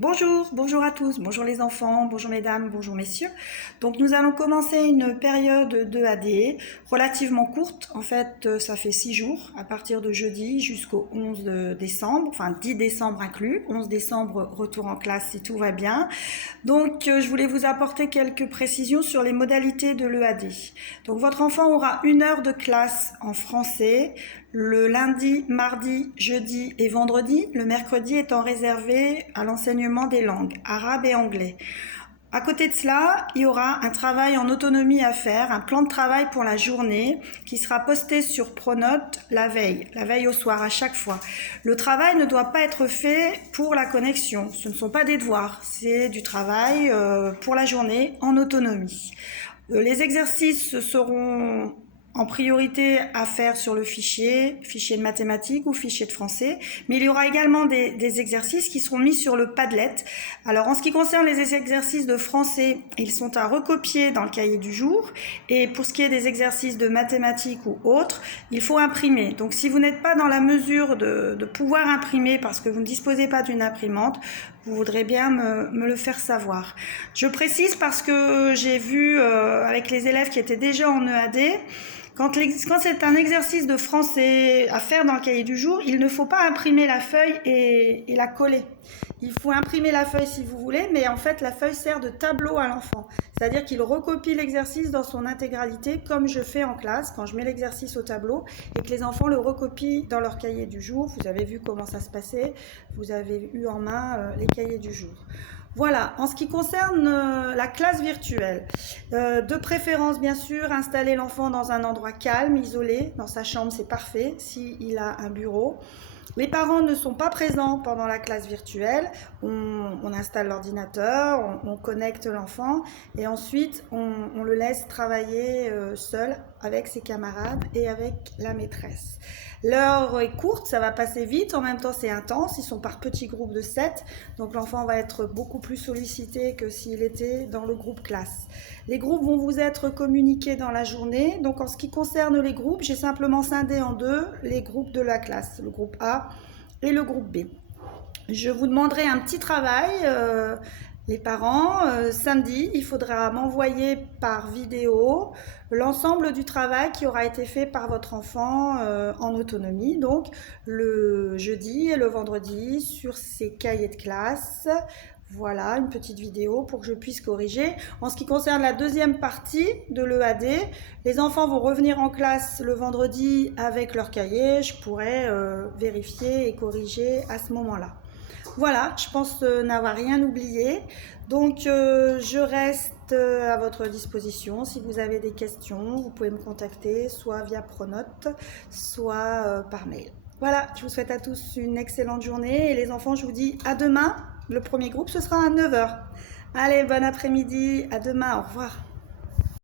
Bonjour, bonjour à tous, bonjour les enfants, bonjour mesdames, bonjour messieurs. Donc nous allons commencer une période de AD relativement courte. En fait, ça fait 6 jours, à partir de jeudi jusqu'au 11 décembre, enfin 10 décembre inclus. 11 décembre, retour en classe si tout va bien. Donc je voulais vous apporter quelques précisions sur les modalités de l'EAD. Donc votre enfant aura 1 heure de classe en français, le lundi, mardi, jeudi et vendredi. Le mercredi étant réservé à l'enseignement des langues, arabe et anglais. À côté de cela, il y aura un travail en autonomie à faire, un plan de travail pour la journée qui sera posté sur Pronote la veille au soir à chaque fois. Le travail ne doit pas être fait pour la connexion, ce ne sont pas des devoirs, c'est du travail pour la journée en autonomie. Les exercices seront en priorité à faire sur le fichier de mathématiques ou fichier de français, mais il y aura également des exercices qui seront mis sur le Padlet. Alors en ce qui concerne les exercices de français, ils sont à recopier dans le cahier du jour, et pour ce qui est des exercices de mathématiques ou autres, il faut imprimer. Donc si vous n'êtes pas dans la mesure de pouvoir imprimer parce que vous ne disposez pas d'une imprimante, vous voudrez bien me le faire savoir. Je précise parce que j'ai vu avec les élèves qui étaient déjà en EAD, quand c'est un exercice de français à faire dans le cahier du jour, il ne faut pas imprimer la feuille et la coller. Il faut imprimer la feuille si vous voulez, mais en fait la feuille sert de tableau à l'enfant. C'est-à-dire qu'il recopie l'exercice dans son intégralité comme je fais en classe quand je mets l'exercice au tableau et que les enfants le recopient dans leur cahier du jour. Vous avez vu comment ça se passait, vous avez eu en main les cahiers du jour. Voilà, en ce qui concerne la classe virtuelle, de préférence bien sûr, installer l'enfant dans un endroit calme, isolé, dans sa chambre c'est parfait, s'il a un bureau. Les parents ne sont pas présents pendant la classe virtuelle, on installe l'ordinateur, on connecte l'enfant et ensuite on le laisse travailler seul avec ses camarades et avec la maîtresse. L'heure est courte, ça va passer vite, en même temps c'est intense, ils sont par petits groupes de 7, donc l'enfant va être beaucoup plus sollicité que s'il était dans le groupe classe. Les groupes vont vous être communiqués dans la journée, donc en ce qui concerne les groupes, j'ai simplement scindé en deux les groupes de la classe, le groupe A et le groupe B. Je vous demanderai un petit travail, les parents, samedi, il faudra m'envoyer par vidéo l'ensemble du travail qui aura été fait par votre enfant en autonomie, donc le jeudi et le vendredi sur ses cahiers de classe. Voilà, une petite vidéo pour que je puisse corriger. En ce qui concerne la deuxième partie de l'EAD, les enfants vont revenir en classe le vendredi avec leur cahier. Je pourrai vérifier et corriger à ce moment-là. Voilà, je pense n'avoir rien oublié. Donc, je reste à votre disposition. Si vous avez des questions, vous pouvez me contacter soit via Pronote, soit par mail. Voilà, je vous souhaite à tous une excellente journée. Et les enfants, je vous dis à demain. Le premier groupe, ce sera à 9 h. Allez, bon après-midi. À demain. Au revoir.